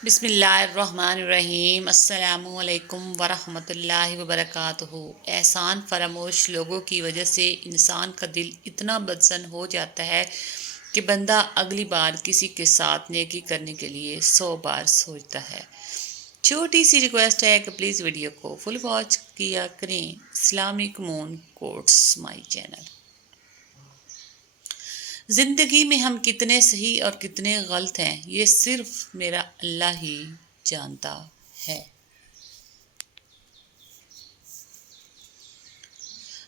बिस्मिल्लाहिर्रहमानिर्रहीम अस्सलामुअलैकुम वरहमतुल्लाहि वबरकातुहू। एहसान फरामोश लोगों की वजह से इंसान का दिल इतना बदसन हो जाता है कि बंदा अगली बार किसी के साथ नेकी करने के लिए 100 बार सोचता है। छोटी सी रिक्वेस्ट है कि प्लीज़ वीडियो को फुल वॉच किया करें। Islamic moon quotes my channel. ज़िंदगी में हम कितने सही और कितने गलत हैं, ये सिर्फ मेरा अल्लाह ही जानता है।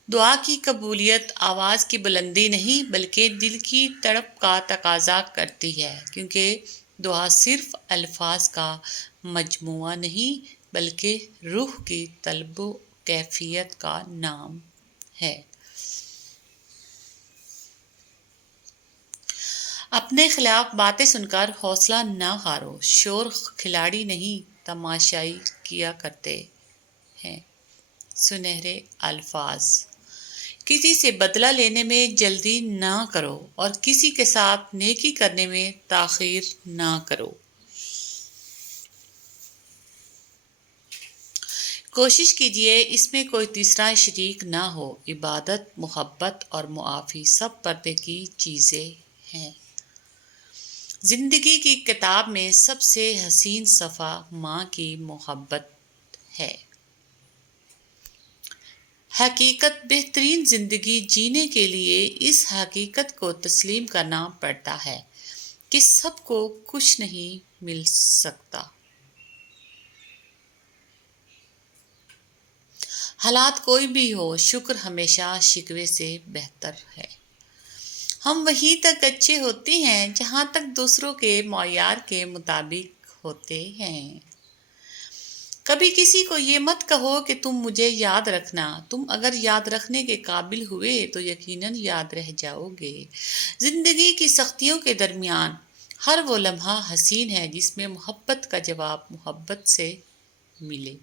दुआ की कबूलियत आवाज़ की बुलंदी नहीं बल्कि दिल की तड़प का तकाजा करती है, क्योंकि दुआ सिर्फ अल्फाज का मजमुआ नहीं बल्कि रूह की तलब कैफियत का नाम है। अपने खिलाफ बातें सुनकर हौसला ना हारो। शोर खिलाड़ी नहीं तमाशाई किया करते हैं। सुनहरे अल्फाज। किसी से बदला लेने में जल्दी ना करो और किसी के साथ नेकी करने में ताखीर ना करो। कोशिश कीजिए इसमें कोई तीसरा शरीक ना हो। इबादत, मोहब्बत और मुआफ़ी सब पर्दे की चीज़ें हैं। जिंदगी की किताब में सबसे हसीन सफ़ा माँ की मोहब्बत है। हकीकत, बेहतरीन जिंदगी जीने के लिए इस हकीकत को तस्लीम करना पड़ता है कि सबको कुछ नहीं मिल सकता। हालात कोई भी हो, शुक्र हमेशा शिकवे से बेहतर है। हम वहीं तक अच्छे होते हैं जहां तक दूसरों के मौयार के मुताबिक होते हैं। कभी किसी को ये मत कहो कि तुम मुझे याद रखना। तुम अगर याद रखने के काबिल हुए तो यकीनन याद रह जाओगे। जिंदगी की सख्तियों के दरमियान हर वो लम्हा हसीन है जिसमें मोहब्बत का जवाब मोहब्बत से मिले।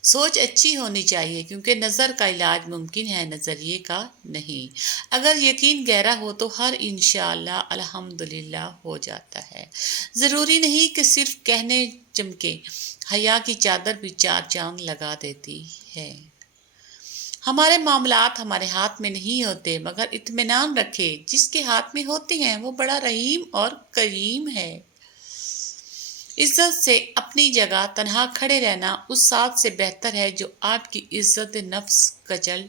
सोच अच्छी होनी चाहिए क्योंकि नज़र का इलाज मुमकिन है, नज़रिए का नहीं। अगर यकीन गहरा हो तो हर इंशाअल्लाह अल्हम्दुलिल्लाह हो जाता है। ज़रूरी नहीं कि सिर्फ कहने चमके, हया की चादर भी 4 चांद लगा देती है। हमारे मामलात हमारे हाथ में नहीं होते, मगर इत्मीनान रखे जिसके हाथ में होते हैं वो बड़ा रहीम और करीम है। इज्जत से अपनी जगह तन्हा खड़े रहना उस साथ से बेहतर है जो आपकी इज्जत नफ्स कचल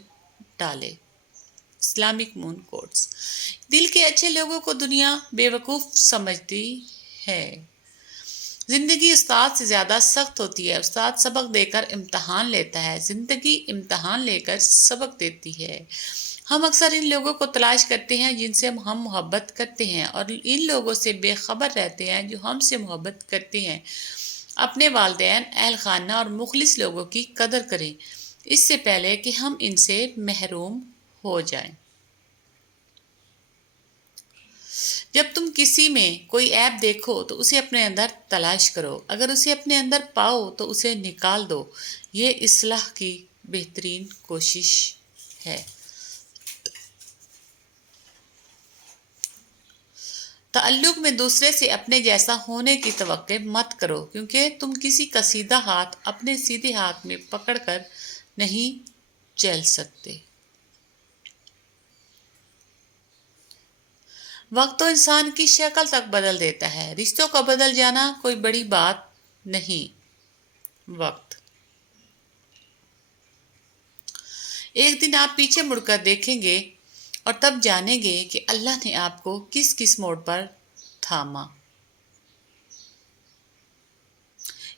डाले। Islamic moon quotes. दिल के अच्छे लोगों को दुनिया बेवकूफ़ समझती है। जिंदगी उस्ताद से ज़्यादा सख्त होती है। उस्ताद सबक देकर इम्तहान लेता है, जिंदगी इम्तहान लेकर सबक देती है। हम अक्सर इन लोगों को तलाश करते हैं जिनसे हम मोहब्बत करते हैं और इन लोगों से बेखबर रहते हैं जो हमसे मोहब्बत करते हैं। अपने वालिदैन, अहल खाना और मुखलिस लोगों की कदर करें इससे पहले कि हम इनसे महरूम हो जाएं। जब तुम किसी में कोई ऐप देखो तो उसे अपने अंदर तलाश करो। अगर उसे अपने अंदर पाओ तो उसे निकाल दो। ये इस्लाह की बेहतरीन कोशिश है। ताल्लुक में दूसरे से अपने जैसा होने की तवक्को मत करो, क्योंकि तुम किसी का सीधा हाथ अपने सीधे हाथ में पकड़कर नहीं चल सकते। वक्त तो इंसान की शक्ल तक बदल देता है। रिश्तों का बदल जाना कोई बड़ी बात नहीं। वक्त, एक दिन आप पीछे मुड़कर देखेंगे और तब जानेंगे कि अल्लाह ने आपको किस किस मोड़ पर थामा।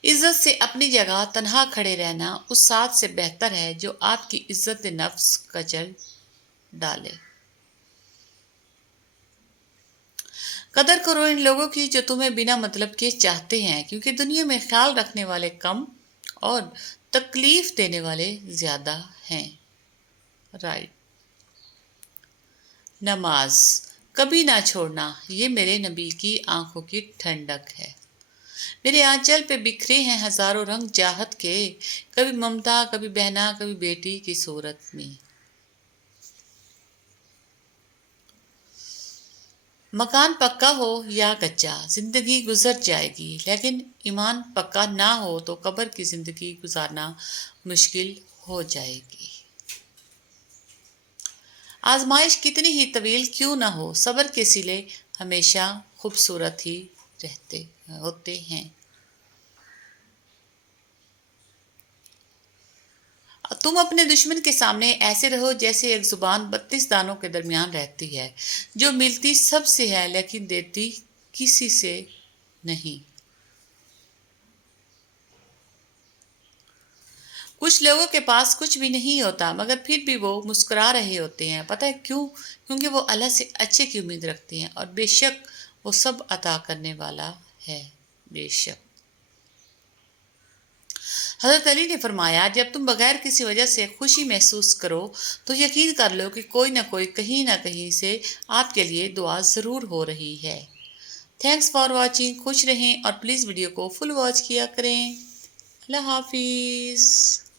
इज्जत से अपनी जगह तन्हा खड़े रहना उस साथ से बेहतर है जो आपकी इज्जत नफ्स कचल डाले। कदर करो इन लोगों की जो तुम्हें बिना मतलब के चाहते हैं, क्योंकि दुनिया में ख्याल रखने वाले कम और तकलीफ देने वाले ज्यादा हैं। राइट। नमाज कभी ना छोड़ना, ये मेरे नबी की आंखों की ठंडक है। मेरे आंचल पे बिखरे हैं हजारों रंग चाहत के, कभी ममता, कभी बहना, कभी बेटी की सूरत में। मकान पक्का हो या कच्चा, जिंदगी गुजर जाएगी, लेकिन ईमान पक्का ना हो तो कब्र की जिंदगी गुजारना मुश्किल हो जाएगी। आजमाइश कितनी ही तवील क्यों ना हो, सब्र के सिले हमेशा खूबसूरत ही रहते होते हैं। तुम अपने दुश्मन के सामने ऐसे रहो जैसे एक जुबान 32 दानों के दरमियान रहती है, जो मिलती सबसे है लेकिन देती किसी से नहीं। कुछ लोगों के पास कुछ भी नहीं होता मगर फिर भी वो मुस्कुरा रहे होते हैं, पता है क्यों? क्योंकि वो अल्लाह से अच्छे की उम्मीद रखते हैं और बेशक वो सब अता करने वाला है। बेशक हज़रत अली ने फरमाया, जब तुम बगैर किसी वजह से खुशी महसूस करो तो यकीन कर लो कि कोई ना कोई कहीं ना कहीं से आपके लिए दुआ ज़रूर हो रही है। Thanks for watching. खुश रहें और प्लीज़ वीडियो को फुल वॉच किया करें। अल्लाह हाफिज़।